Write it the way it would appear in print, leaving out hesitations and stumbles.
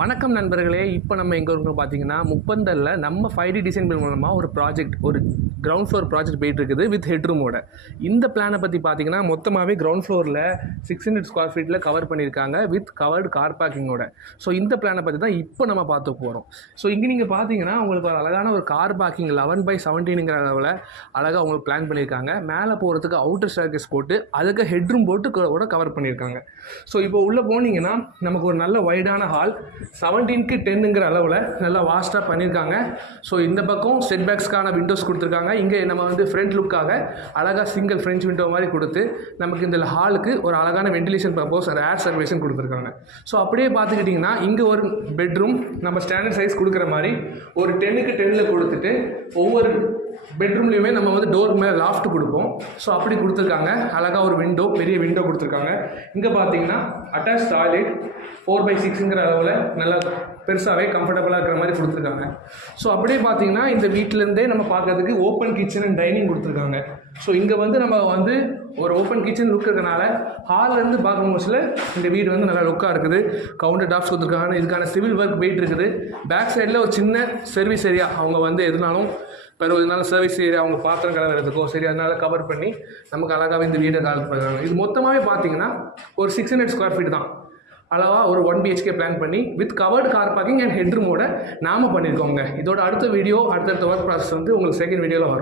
வணக்கம் நண்பர்களே. இப்போ நம்ம எங்கே இருக்கோம் பார்த்தீங்கன்னா, முப்பந்தல்ல நம்ம 5D டிசைன் பில் மூலமாக ஒரு ப்ராஜெக்ட், ஒரு கிரவுண்ட் ஃப்ளோர் ப்ராஜெக்ட் போயிட்டு இருக்குது வித் ஹெட்ரூமோட. இந்த பிளானை பற்றி பார்த்தீங்கன்னா, மொத்தமாகவே கிரவுண்ட் ஃப்ளோரில் 600 ஸ்கொயர் ஃபீட்டில் கவர் பண்ணியிருக்காங்க வித் கவர்டு கார் பார்க்கிங்கோட. ஸோ இந்த பிளானை பற்றி தான் இப்போ நம்ம பார்த்து போகிறோம். ஸோ இங்கே நீங்கள் பார்த்தீங்கன்னா, உங்களுக்கு ஒரு அழகான ஒரு கார் பார்க்கிங் 11/17ங்கிற அளவில் அழகாக உங்களுக்கு பிளான் பண்ணியிருக்காங்க. மேலே போகிறதுக்கு அவுட்டர் ஸ்டேர்கேஸ் போட்டு அதுக்கு ஹெட்ரூம் போட்டு கூட கவர் பண்ணியிருக்காங்க. ஸோ இப்போ உள்ளே போனீங்கன்னா நமக்கு ஒரு நல்ல வைடான ஹால் 17க்கு 10ங்கிற அளவில் நல்லா வாஸ்ட்டாக பண்ணியிருக்காங்க. ஸோ இந்த பக்கம் செட் பேக்ஸ்க்கான விண்டோஸ் கொடுத்துருக்காங்க. இங்கே நம்ம வந்து ஃப்ரண்ட் லுக்காக அழகாக சிங்கிள் ஃப்ரெஞ்ச் விண்டோ மாதிரி கொடுத்து நமக்கு இந்த ஹாலுக்கு ஒரு அழகான வென்டிலேஷன் பர்பஸ் ஒரு ஏர் சர்வேஷன் கொடுத்துருக்காங்க. ஸோ அப்படியே பார்த்துக்கிட்டிங்கன்னா இங்கே ஒரு பெட்ரூம் நம்ம ஸ்டாண்டர்ட் சைஸ் கொடுக்குற மாதிரி ஒரு 10க்கு 10ல் கொடுத்துட்டு ஒவ்வொரு பெட்ரூம்லேயுமே நம்ம வந்து டோர் மேலே லாஃப்ட் கொடுப்போம். ஸோ அப்படி கொடுத்துருக்காங்க. அழகாக ஒரு விண்டோ, பெரிய விண்டோ கொடுத்துருக்காங்க. இங்கே பார்த்தீங்கன்னா அட்டாச் டாய்லெட் 4/6ங்கிற அளவில் நல்லா பெருசாகவே கம்ஃபர்டபுளாக இருக்கிற மாதிரி கொடுத்துருக்காங்க. ஸோ அப்படியே பார்த்தீங்கன்னா இந்த வீட்டிலேருந்தே நம்ம பார்க்கறதுக்கு ஓப்பன் கிச்சன் அண்ட் டைனிங் கொடுத்துருக்காங்க. ஸோ இங்கே வந்து நம்ம வந்து ஒரு ஓப்பன் கிச்சன் லுக் இருக்கிறனால ஹால்லேருந்து பார்க்கும்போதுல இந்த வீடு வந்து நல்லா லுக்காக இருக்குது. கவுண்டர் டாப்ஸ் கொடுத்துருக்காங்க. இதுக்கான சிவில் ஒர்க் போயிட்டு இருக்குது. பேக் சைடில் ஒரு சின்ன சர்வீஸ் ஏரியா, அவங்க வந்து எதுனாலும் இதனால சர்வீஸ் ஏரியா அவங்க பாத்திரம் கலவரதுக்கோ சரி, அதனால கவர் பண்ணி நமக்கு அழகாகவே இந்த வீடை கால் பண்ணுறாங்க. இது மொத்தமாகவே பார்த்தீங்கன்னா ஒரு 600 ஸ்கொயர் ஃபீட் தான் அளவாக ஒரு 1 BHK பிளான் பண்ணி with covered car parking and ஹெட்ரூமோட நாம பண்ணியிருக்கோங்க. இதோட அடுத்த வீடியோ, அடுத்தடுத்த ஒர்க் ப்ராசஸ் வந்து உங்களுக்கு செகண்ட் வீடியோவில் வரும்.